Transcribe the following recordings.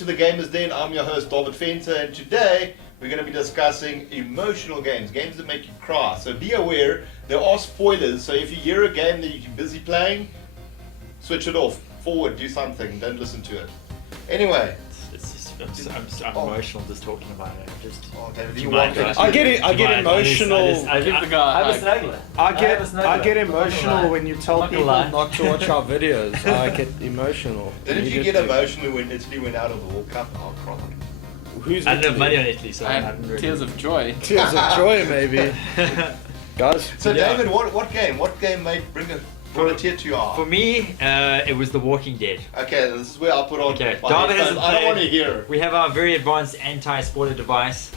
to the Gamers Den. I'm your host, David Fenter, and today we're going to be discussing emotional games, games that make you cry. So be aware, there are spoilers, so if you hear a game that you're busy playing, switch it off, forward, do something, don't listen to it. Anyway. I'm emotional just talking about it. Okay, do you mind, guys? I get emotional. Give the guy. I have a snuggler. I get emotional when you tell people lie. not to watch our videos. I get emotional. Didn't you get emotional when Italy went out of the World Cup? Oh, crap. Who's I didn't have Italy? money on Italy, so I I had didn't really. tears of joy. Tears of joy, maybe. Guys, So Yeah. David, what game brought a tear to your eye? For me, it was The Walking Dead. Okay, this is where I'll put on Okay, my David headphones. hasn't I don't played. want to hear. We have our very advanced anti-spoiler device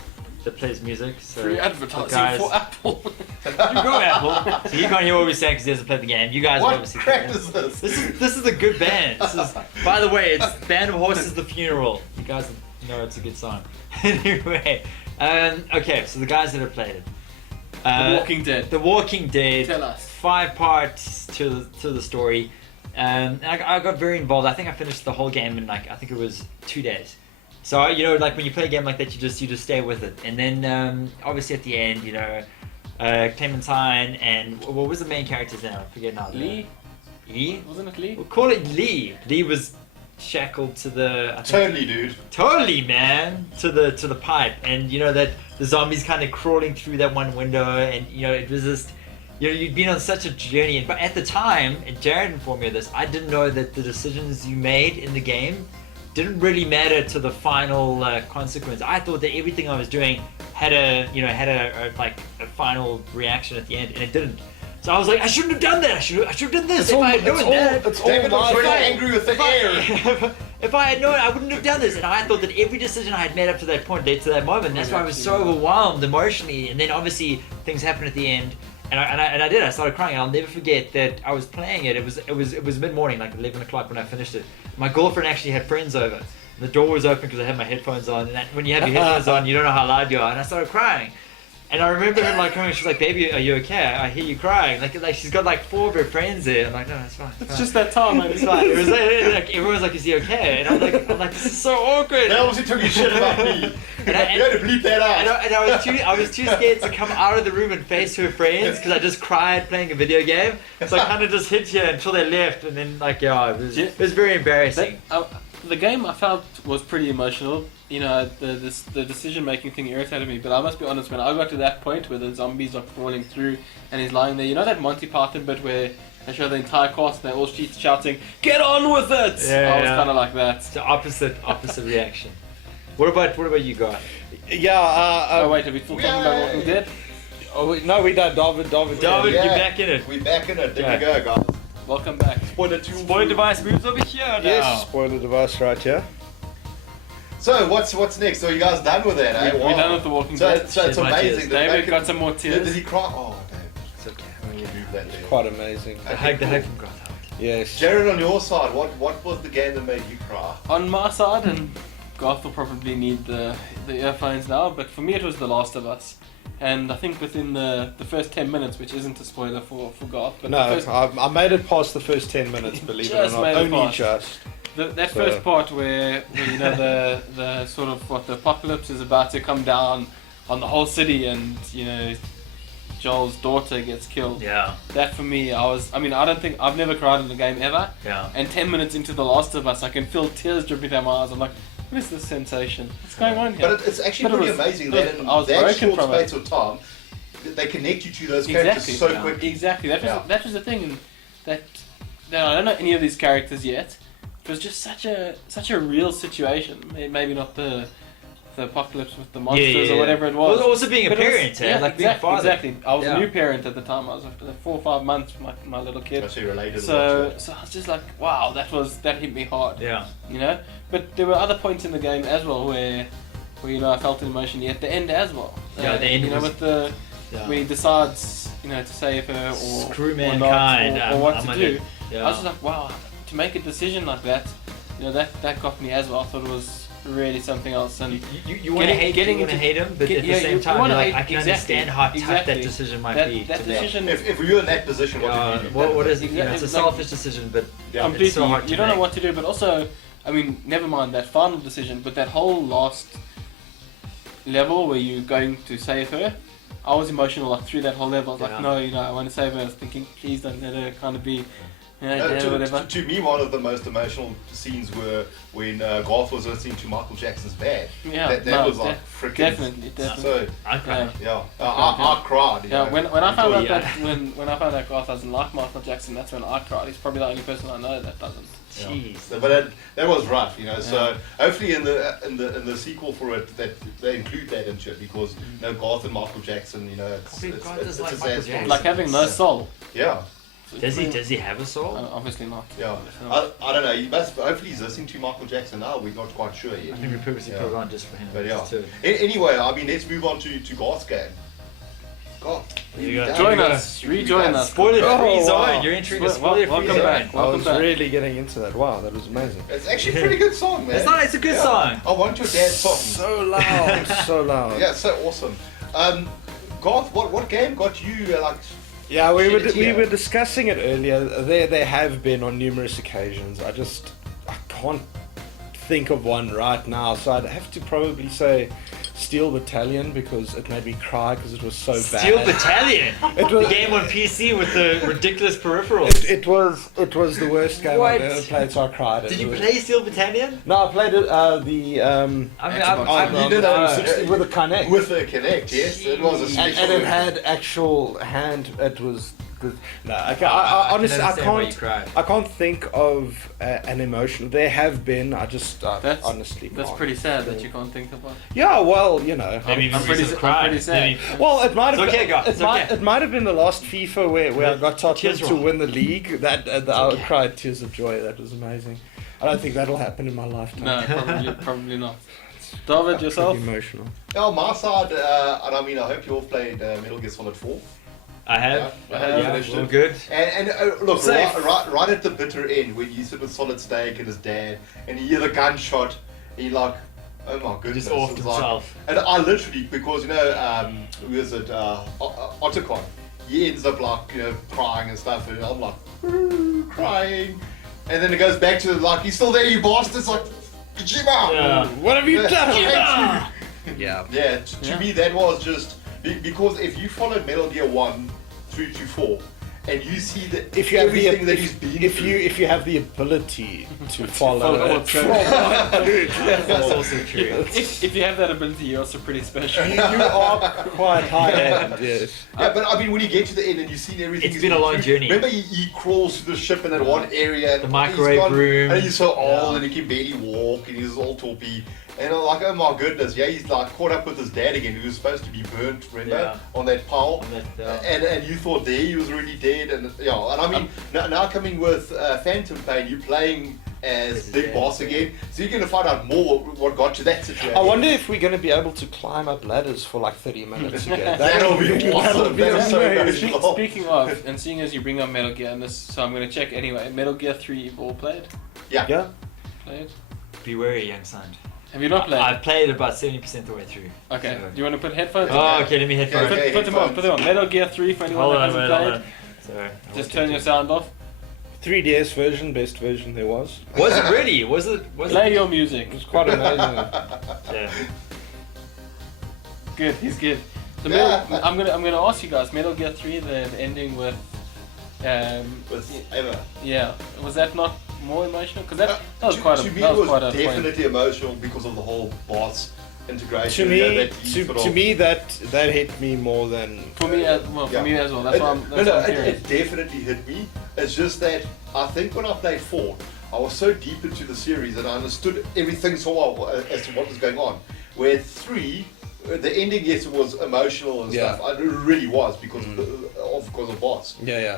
that plays music. So Free advertising guys, for Apple. you go Apple. So he can't hear what we're saying because he hasn't played the game. You guys have What obviously crap played is it. this? This is a good band. This is, by the way, it's Band of Horses, The Funeral. You guys know it's a good song. Anyway, okay, so the guys that have played it. The Walking Dead. The Walking Dead. Tell us. 5 parts to the story. And I got very involved. I think I finished the whole game in I think it was 2 days. So like when you play a game like that, you just stay with it. And then obviously at the end, Clementine and what was the main character's name? I forget now. Lee? Lee? Wasn't it Lee? We'll call it Lee. Lee was shackled to the Totally, dude. Totally, man, to the pipe, and that the zombies kind of crawling through that one window, and it was just, you'd been on such a journey, but at the time, and Jared informed me of this, I didn't know that the decisions you made in the game didn't really matter to the final consequence. I thought that everything I was doing had a final reaction at the end, and it didn't. So I was like, I shouldn't have done that. I should have done this. If I had known that. David was really angry with the air. If I had known, I wouldn't have done this. And I thought that every decision I had made up to that point led to that moment. That's why I was so overwhelmed emotionally. And then obviously things happened at the end, and I did. I started crying. I'll never forget that I was playing it. It was mid morning, like 11 o'clock when I finished it. My girlfriend actually had friends over. The door was open because I had my headphones on. And when you have your headphones on, you don't know how loud you are. And I started crying. And I remember her coming, she's like, "Baby, are you okay? I hear you crying." Like she's got 4 of her friends there. I'm like, "No, it's fine. It's just that time, man. It's fine." It was like everyone's like, "Is he okay?" And I'm like, "This is so awkward." They obviously took a shit about me. You had to bleep that out. And I was too scared to come out of the room and face her friends because I just cried playing a video game. So I kind of just hid here until they left, and then it was very embarrassing. The game I felt was pretty emotional. The decision making thing irritated me, but I must be honest, when I got to that point where the zombies are crawling through and he's lying there, that Monty Python bit where they show the entire cast and they're all shouting, "Get on with it!" Yeah, I was kind of like that. It's the opposite reaction. What about you guys? yeah. Oh wait, are we still talking about Walking Dead? No, we don't. David. David, Yeah. you're back in it. We back in it. There we Okay. go, guys. Welcome back. Spoiler 2. Spoiler device moves over here now. Yes, spoiler device right here. So what's next? So you guys done with that? Eh? We're Wow. done with The Walking So Dead. it's Shed my amazing. tears. that David they got can- some more Did tears. he cry? Oh, David. It's okay. I'm gonna leave that there. Quite amazing. The hug from God. Yes. Jared, on your side, what was the game that made you cry? On my side, and Garth will probably need the earphones now, but for me it was The Last of Us. And I think within the first 10 minutes, which isn't a spoiler for Garth, but No, the first, I made it past the first 10 minutes, believe it or Just not. made it Only past. just. that So- first part where the sort of what the apocalypse is about to come down on the whole city, and Joel's daughter gets killed. Yeah. That for me, I don't think I've never cried in a game ever. Yeah. And 10 minutes into The Last of Us, I can feel tears dripping down my eyes. I'm like, what is this sensation? What's going on here? But it's actually But it pretty was- amazing it was- that in I was that broken short from it. space of time, they connect you to those characters so quickly. Exactly. That was the thing, and that I don't know any of these characters yet. It was just such a real situation. Maybe not the apocalypse with the monsters or whatever it was. Well, also being a But it was- parent, yeah, being a exactly, father. exactly. I was Yeah. a new parent at the time. I was 4 or 5 months with my little kid. Especially related. So I was just like, wow, that hit me hard. Yeah. But there were other points in the game as well where I felt an emotion at the end as well. Yeah, the end was- with the where he decides to save her or Screw or mankind. not, or what I'm to gonna- do. Yeah. I was just like, wow, to make a decision like that, that got me as well. I thought it was really something else. And You want to hate him, but at the same time, you're like, I can understand how tough that decision might be. That to make. decision, if you're in that position, what do you do? What is it? Exactly. It's a selfish decision, but Yeah. it's so hard to you don't know make. what to do, but also I mean, never mind that final decision, but that whole last level where you're going to save her, I was emotional like through that whole level. I was Yeah. like, no, you know, I want to save her. I was thinking, please don't let her kind of be, you know, dead or To whatever. me, one of the most emotional scenes were when Garth was listening to Michael Jackson's band. Yeah, that no, was like freaking. definitely. So I cried. yeah, I cried. you Yeah, know. when I found out Yeah. that when I found out Garth doesn't like Michael Jackson, that's when I cried. He's probably the only person I know that doesn't. Jeez. So, but that was rough, you know. So hopefully in the sequel for it that they include that into it because you know Garth and Michael Jackson, you know, it's Garth it's does like a Michael sad story. Jackson. Like having no soul. Yeah, Does he have a soul? Obviously not. yeah. Obviously not. I don't know. He must, hopefully he's listening to Michael Jackson now. We're not quite sure yet. I think we purposely Yeah. put it on just for him. But yeah. Just to- Anyway, I mean, let's move on to Garth's game. Garth, There you go. down. Join Yeah. us. Rejoin us. Spoiler free Oh, zone. wow. You're entering a Well, spoiler free welcome zone. back. I Welcome was back. really getting into that. Wow, that was amazing. It's actually a pretty good song, man. It's a good song. I want your dad's song. So loud, so loud. Yeah, so awesome. Garth, what game got you like? Yeah, we Shit, were discussing it earlier. They have been on numerous occasions. I can't think of one right now, so I'd have to probably say Steel Battalion because it made me cry because it was so Steel bad. Battalion. It was The game on PC with the ridiculous peripherals. it was the worst game What? I've ever played, so I cried. Did It you was- play Steel Battalion? No, I played it. I mean, Xbox. I'm You did it, 360 with a Kinect. With the Kinect, yes, it was a special. And it had actual hand. It was. No, I honestly I understand why you can't. cried. I can't think of an emotion. There have been. I just That's honestly. That's can't. pretty sad that you can't think of one. Yeah, well, you know. Maybe I'm pretty reason to sa- I'm cry. pretty sad. Maybe- Well, it might have. It's okay, guys, It it's might. okay. It might have been the last FIFA where I got Tottenham Tears to roll. win the league. That I okay. cried tears of joy. That was amazing. I don't think that'll happen in my lifetime. No, probably not. David, yourself? Pretty emotional. Yeah, on my side, and I mean, I hope you all played Metal Gear Solid 4. I have. Yeah, Yeah, finished well, it. good. And look, Safe. right at the bitter end, when you sit with Solid Snake and his dad, and you hear the gunshot, and you're like, oh my goodness. Just offed it's like- himself. and I literally, because, you know, who is it, Otacon, he ends up like, you know, crying and stuff, and I'm like, crying. And then it goes back to like, he's still there, you bastards, like, Kojima! Yeah. What have you Yeah, done? I hate you. Yeah. Yeah, to me that was just because if you followed Metal Gear 1 through to 4 and you see that If you have the everything that he's been through, if you have the ability to follow follow it what's from going That's also true. If you have that ability, you're also pretty special. you are quite high end, yes. yeah, but I mean when you get to the end and you've seen everything It's he's been a long through, journey. Remember he crawls through the ship in that one area and The microwave he's room. and he's so old Yeah. and he can barely walk and he's all torpy. And I'm like, oh my goodness, yeah, he's like caught up with his dad again, who was supposed to be burnt, remember, Yeah. on that pile. On that, yeah. And you thought there he was already dead, and yeah, and I mean now coming with Phantom Pain, you're playing as This is Big dead. Boss again, so you're gonna find out more what got you that situation. I wonder if we're going to be able to climb up ladders for like 30 minutes again. That'll be awesome. be That'll be so amazing. good. Speaking of, and seeing as you bring up Metal Gear, and this, so I'm going to check anyway. Metal Gear 3, you've all played? Yeah. Played? Be wary, young son. Have you not played? I've played about 70% of the way through. Okay. So- Do you want to put headphones Oh, on? okay, let me headphones. Okay. Put them on. Put them on. Metal Gear 3 for anyone Hold that on, hasn't wait, played. hold on. Sorry. I Just will turn get your to sound off. 3DS version, best version there was. it. Was it really? Was it? Play your music. It was quite amazing. Yeah. Good. He's good. The Yeah. I'm gonna ask you guys. Metal Gear 3, the ending with, With Emma. yeah, was that not more emotional? Because that was to, quite a to me that it was quite a point. definitely emotional because of the whole boss integration. to you know, me, that he sort to of- me that hit me more than. For me, well, for Yeah. me as well. That's why I'm. No, That's no, why I'm curious. it definitely hit me. It's just that I think when I played 4, I was so deep into the series and I understood everything so well as to what was going on. Where 3, the ending, yes, it was emotional and Yeah. stuff. It really was because of boss. Yeah.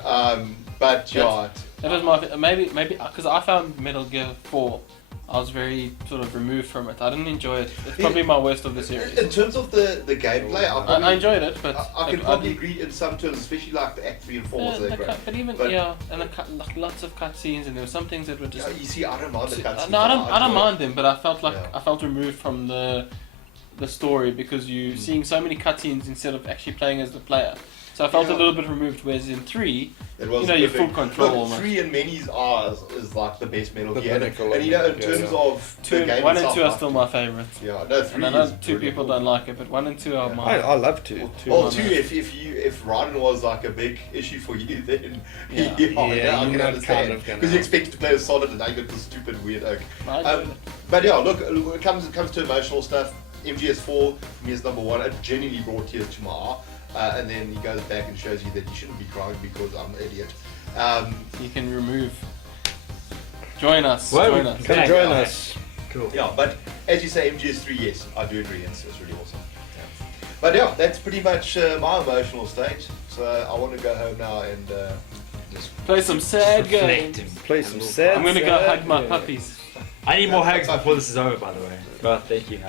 But yeah, That was my maybe because I found Metal Gear 4. I was very sort of removed from it. I didn't enjoy it. It's probably my worst of the series. in terms of the gameplay, I enjoyed it, but I can I probably didn't- agree in some terms, especially like the Act 3 and 4 was Yeah, that great. but even But- and like lots of cutscenes, and there were some things that were just. Yeah, you see, I don't mind the cutscenes. No, I don't enjoy it. mind them, but I felt like Yeah. I felt removed from the story because you seeing so many cutscenes instead of actually playing as the player. So I felt Yeah. a little bit removed. Whereas in 3, It was you know, you're full perfect. control Look, almost. 3 in many's eyes is like the best Metal The Gear. pinnacle And of you know, in Metal Gear, terms yeah. of the game 1 and itself, 2 are like- still my favourites. Yeah, no, 3 And I know is 2 brilliant. people don't like it, but 1 and 2 are Yeah. mine. I love to. Well, on 2, it. if Raiden was like a big issue for you, then Yeah. I Yeah, can you're not understand. kind of gonna- Because you expected to play as Solid and now you got this stupid weird oak. I enjoyed it. But yeah, look, when it comes to emotional stuff, MGS4 for me is number 1. It genuinely brought tears to my eye. And then he goes back and shows you that you shouldn't be crying because I'm an idiot. You can remove. Join us. Well, join us. Come Okay. join Yeah. us. Cool. Yeah, but as you say, MGS3, yes, I do agree. It's really awesome. Yeah. But yeah, that's pretty much my emotional state. So I want to go home now and just. Play some sad Reflect games. and Play have a some little sad- fun. I'm gonna go Sad hug my game. puppies. I need more hugs before this is over, by the way. God, thank you.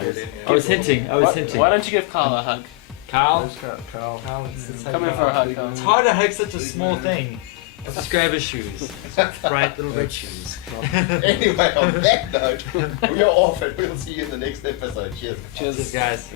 I was hinting. Why don't you give Carl a hug? Carl? Carl. Come in for a hug, Carl. It's hard to hug such a small thing. Just grab his shoes. Bright little red shoes. Anyway, on that note, we are off and we'll see you in the next episode. Cheers. Cheers. Cheers, guys.